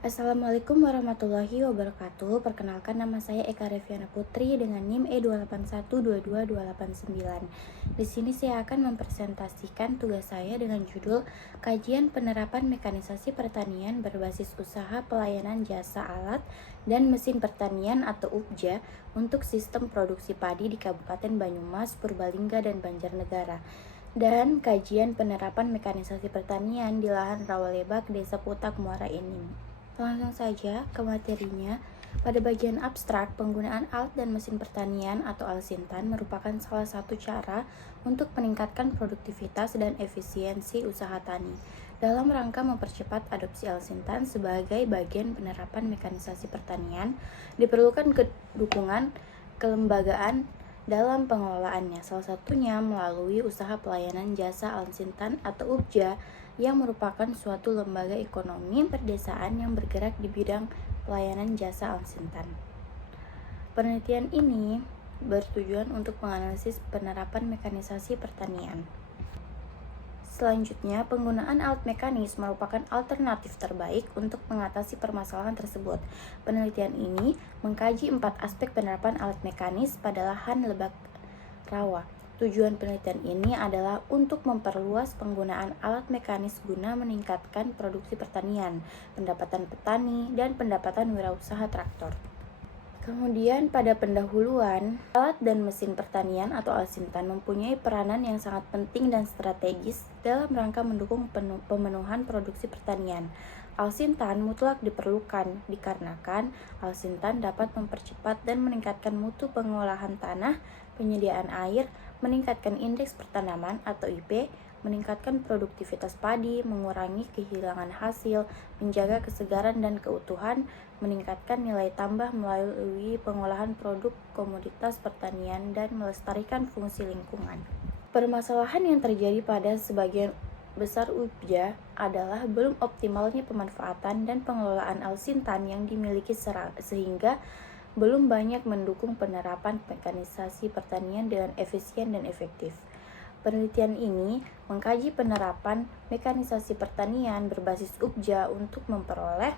Assalamualaikum warahmatullahi wabarakatuh. Perkenalkan, nama saya Eka Reviana Putri dengan NIM E28122289. Di sini saya akan mempresentasikan tugas saya dengan judul Kajian Penerapan Mekanisasi Pertanian Berbasis Usaha Pelayanan Jasa Alat dan Mesin Pertanian atau UPJA untuk Sistem Produksi Padi di Kabupaten Banyumas, Purbalingga, dan Banjarnegara, dan kajian penerapan mekanisasi pertanian di lahan Rawalebak, Desa Putak, Muara Enim. Langsung saja ke materinya. Pada bagian abstrak, penggunaan alat dan mesin pertanian atau Alsintan merupakan salah satu cara untuk meningkatkan produktivitas dan efisiensi usaha tani. Dalam rangka mempercepat adopsi Alsintan sebagai bagian penerapan mekanisasi pertanian, diperlukan dukungan kelembagaan dalam pengelolaannya, salah satunya melalui usaha pelayanan jasa Alsintan atau UPJA yang merupakan suatu lembaga ekonomi perdesaan yang bergerak di bidang pelayanan jasa Alsintan. Penelitian ini bertujuan untuk menganalisis penerapan mekanisasi pertanian. Selanjutnya, penggunaan alat mekanis merupakan alternatif terbaik untuk mengatasi permasalahan tersebut. Penelitian ini mengkaji 4 aspek penerapan alat mekanis pada lahan lebak rawa. Tujuan penelitian ini adalah untuk memperluas penggunaan alat mekanis guna meningkatkan produksi pertanian, pendapatan petani, dan pendapatan wirausaha traktor. Kemudian pada pendahuluan, alat dan mesin pertanian atau Alsintan mempunyai peranan yang sangat penting dan strategis dalam rangka mendukung pemenuhan produksi pertanian. Alsintan mutlak diperlukan dikarenakan Alsintan dapat mempercepat dan meningkatkan mutu pengolahan tanah, penyediaan air, meningkatkan indeks pertanaman atau IP, meningkatkan produktivitas padi, mengurangi kehilangan hasil, menjaga kesegaran dan keutuhan, meningkatkan nilai tambah melalui pengolahan produk komoditas pertanian, dan melestarikan fungsi lingkungan. Permasalahan yang terjadi pada sebagian besar UPJA adalah belum optimalnya pemanfaatan dan pengelolaan Alsintan yang dimiliki sehingga belum banyak mendukung penerapan mekanisasi pertanian dengan efisien dan efektif. Penelitian ini mengkaji penerapan mekanisasi pertanian berbasis UPJA untuk memperoleh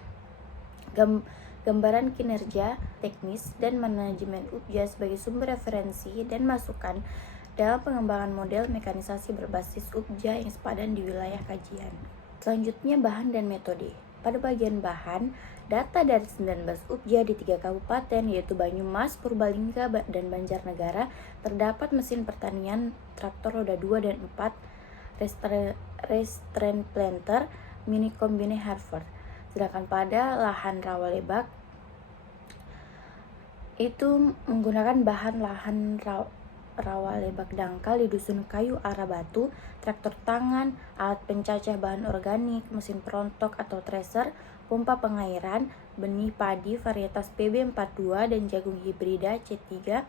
gambaran kinerja teknis dan manajemen UPJA sebagai sumber referensi dan masukan dalam pengembangan model mekanisasi berbasis UPJA yang sepadan di wilayah kajian. Selanjutnya, bahan dan metode. Pada bagian bahan, data dari 19 UPJA di 3 kabupaten yaitu Banyumas, Purbalingga, dan Banjarnegara terdapat mesin pertanian traktor roda 2 dan 4, restrain planter, mini combine harvester. Sedangkan pada lahan Rawalebak itu menggunakan bahan lahan Rawalebak dangkal di Dusun Kayu Arah Batu, traktor tangan, alat pencacah bahan organik, mesin perontok atau thresher, pompa pengairan, benih padi varietas PB42 dan jagung hibrida C3,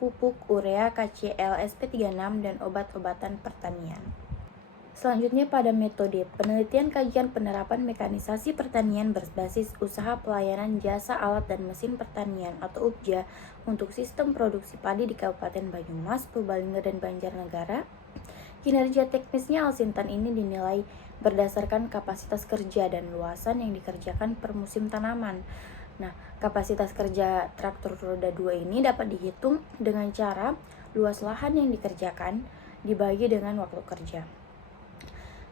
pupuk urea KCL SP36 dan obat-obatan pertanian. Selanjutnya pada metode, penelitian kajian penerapan mekanisasi pertanian berbasis usaha pelayanan jasa alat dan mesin pertanian atau UPJA untuk sistem produksi padi di Kabupaten Banyumas, Purbalingga, dan Banjarnegara. Kinerja teknisnya Alsintan ini dinilai berdasarkan kapasitas kerja dan luasan yang dikerjakan per musim tanaman. Nah, kapasitas kerja traktor roda 2 ini dapat dihitung dengan cara luas lahan yang dikerjakan dibagi dengan waktu kerja.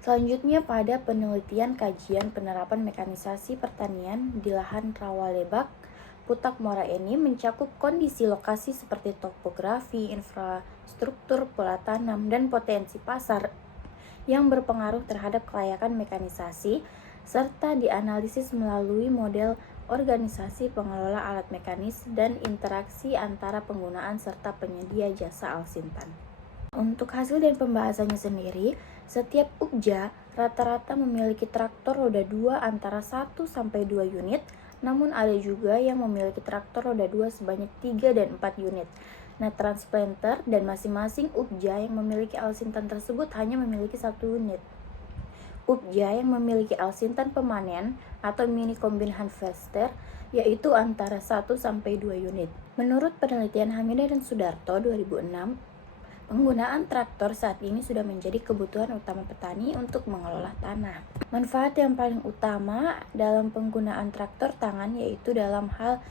Selanjutnya pada penelitian kajian penerapan mekanisasi pertanian di lahan Rawalebak, Putak, Muara Enim mencakup kondisi lokasi seperti topografi, infrastruktur, pola tanam, dan potensi pasar yang berpengaruh terhadap kelayakan mekanisasi, serta dianalisis melalui model organisasi pengelola alat mekanis dan interaksi antara penggunaan serta penyedia jasa Alsintan. Untuk hasil dan pembahasannya sendiri, setiap UPJA rata-rata memiliki traktor roda 2 antara 1 sampai 2 unit, namun ada juga yang memiliki traktor roda 2 sebanyak 3 dan 4 unit. Nah, transplanter dan masing-masing UPJA yang memiliki Alsintan tersebut hanya memiliki 1 unit. UPJA yang memiliki Alsintan pemanen atau mini combine harvester yaitu antara 1 sampai 2 unit. Menurut penelitian Hamidah dan Sudarto 2006, Penggunaan traktor saat ini sudah menjadi kebutuhan utama petani untuk mengelola tanah. Manfaat yang paling utama dalam penggunaan traktor tangan yaitu dalam hal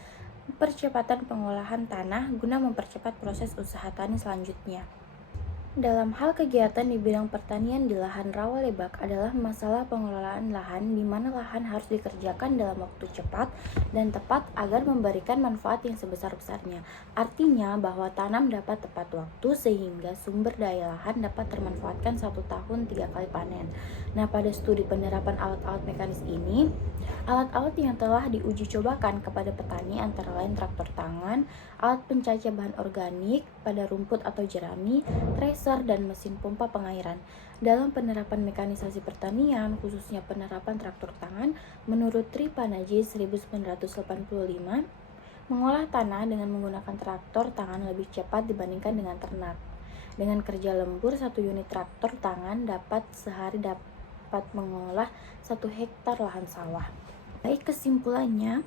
percepatan pengolahan tanah guna mempercepat proses usaha tani selanjutnya. Dalam hal kegiatan di bidang pertanian di lahan rawa lebak adalah masalah pengelolaan lahan, di mana lahan harus dikerjakan dalam waktu cepat dan tepat agar memberikan manfaat yang sebesar-besarnya. Artinya bahwa tanam dapat tepat waktu sehingga sumber daya lahan dapat termanfaatkan 1 tahun 3 kali panen. Nah, pada studi penerapan alat-alat mekanis ini, alat-alat yang telah diuji cobakan kepada petani antara lain traktor tangan, alat pencacah bahan organik pada rumput atau jerami, tracer, dan mesin pompa pengairan. Dalam penerapan mekanisasi pertanian, khususnya penerapan traktor tangan, menurut Tri Panaji 1985, mengolah tanah dengan menggunakan traktor tangan lebih cepat dibandingkan dengan ternak. Dengan kerja lembur, 1 unit traktor tangan dapat sehari dapat mengolah 1 hektar lahan sawah. Baik, kesimpulannya,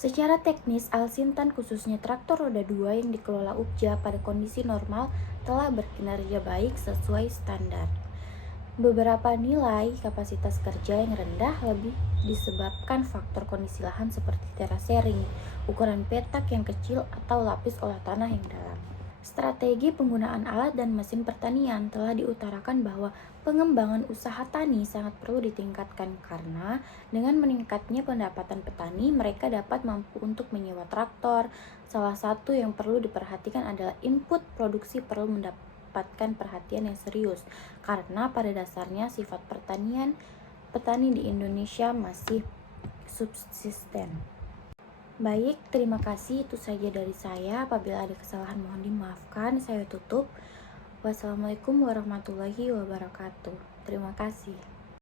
secara teknis Alsintan khususnya traktor roda 2 yang dikelola Ukja pada kondisi normal telah berkinerja baik sesuai standar. Beberapa nilai kapasitas kerja yang rendah lebih disebabkan faktor kondisi lahan seperti terasering, ukuran petak yang kecil, atau lapis olah tanah yang dalam. Strategi penggunaan alat dan mesin pertanian telah diutarakan bahwa pengembangan usaha tani sangat perlu ditingkatkan karena dengan meningkatnya pendapatan petani, mereka dapat mampu untuk menyewa traktor. Salah satu yang perlu diperhatikan adalah input produksi perlu mendapatkan perhatian yang serius karena pada dasarnya sifat petani di Indonesia masih subsisten. Baik, terima kasih. Itu saja dari saya. Apabila ada kesalahan mohon dimaafkan. Saya tutup. Wassalamualaikum warahmatullahi wabarakatuh. Terima kasih.